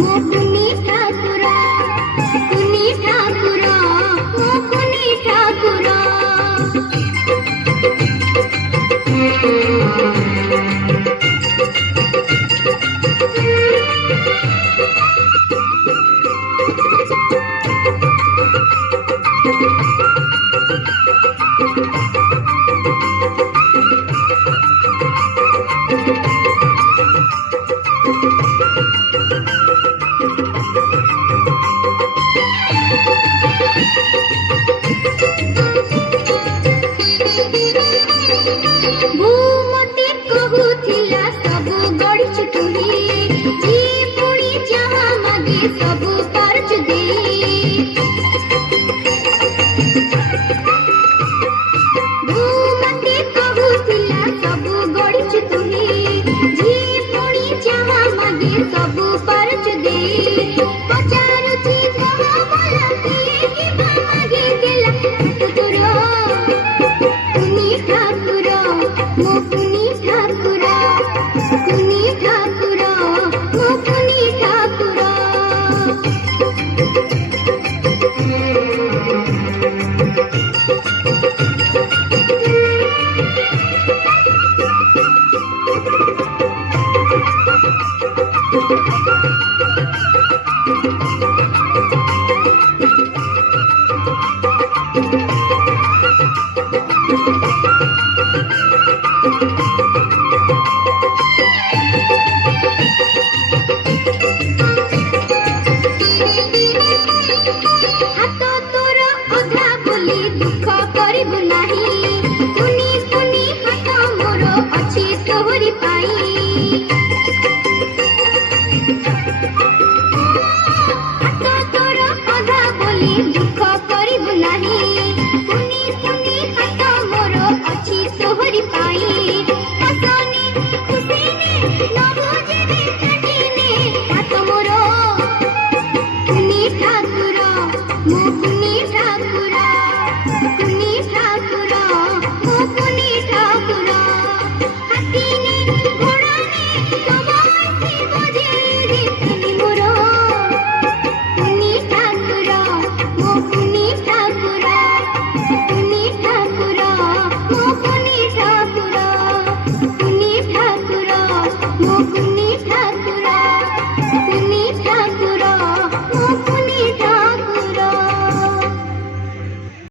ମୋ କୁନି ଠାକୁର, କୁନି ଠାକୁର, ମୋ କୁନି ଠାକୁର। भूमते कहुथिला सबु गढ़िछु तुही, जी पुणी जहाँ मागे सबु पारछु दे। भूमते कहुथिला सबु गढ़िछु तुही, जी पुणी जहाँ मागे सबु पारछु दे। पचारुछि कहाँ बोला किए किबा मागे देला ठाकुर, कुनी ठाकुर, ମୋ କୁନି ଠାକୁର, କୁନି ଠାକୁର, ମୋ କୁନି ଠାକୁର। हाथ तोर अधा बोली दुख करिबु नाही, कुनी कुनी हाथ मोर अछि तोहरी पाई। हाथ तोर अधा बोली दुख करिबु नाही, कुनी कुनी हाथ मोर अछि तोहरी पाई।